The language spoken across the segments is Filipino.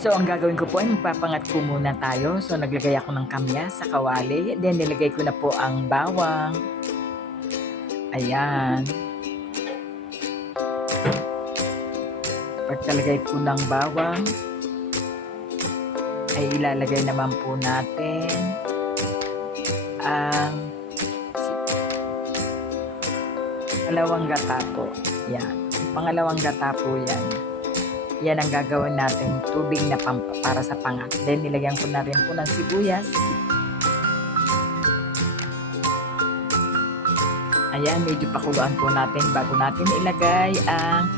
So, ang gagawin ko po ay magpapangat po muna tayo. So, naglagay ako ng kamyas sa kawali. Then, nilagay ko na po ang bawang. Ayan. Pagkalagay po ng bawang, ay ilalagay naman po natin ang pangalawang gata po. Yan. Pangalawang gata po yan. Yan ang gagawin natin, tubig na para sa pangat. Then, nilagyan ko na rin po ng sibuyas. Ayan, medyo pakuluan po natin bago natin ilagay ang...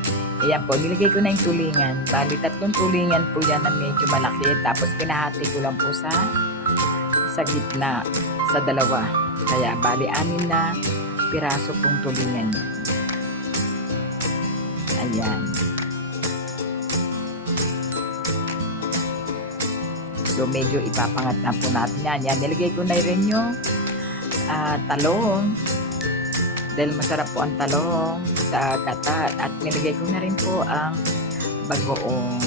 Ayan po, nilagay ko na yung tulingan. Bali, 3 tulingan po yan na medyo malaki. Tapos, pinahati ko lang po sa gitna, sa dalawa. Kaya, bali, 6 na piraso pong tulingan. Ayan. So, medyo ipapangat na po natin yan. Yan, nilagay ko na rin yung talong. Dahil masarap po ang talong sa gata. At nilagay ko na rin po ang bagoong.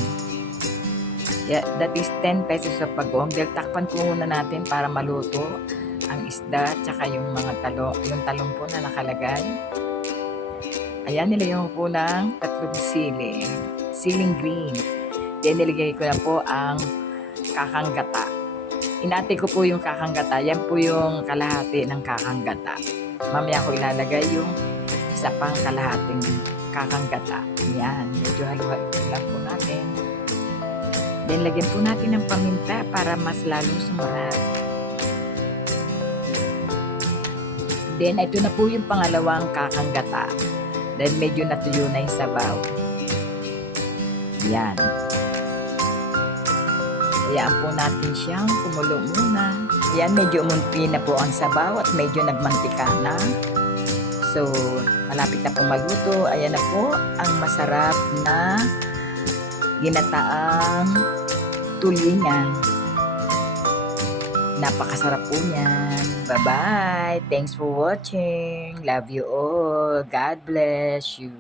Yeah, that is 10 pesos sa bagoong. Dahil takpan ko muna natin para maluto ang isda tsaka yung mga talong po na nakalagay. Ayan, nilagay ko po ng 3 siling green. Then, nilagay ko na po ang kakanggata. Inati ko po yung kakanggata. Yan po yung kalahati ng kakanggata. Mamaya ko ilalagay yung isa pang kalahating kakanggata. Yan. Medyo halu-halo lang po natin. Then, lagyan po natin ng paminta para mas lalong sumarap. Then, ito na po yung pangalawang kakanggata. Then, medyo natuyo na yung sabaw. Yan. Hayaan po natin siyang kumulo muna. Ayan, medyo umunti na po ang sabaw at medyo nagmantika na. So, malapit na po maluto. Ayan na po ang masarap na ginataang tulingan. Napakasarap po niyan. Bye-bye! Thanks for watching. Love you all. God bless you.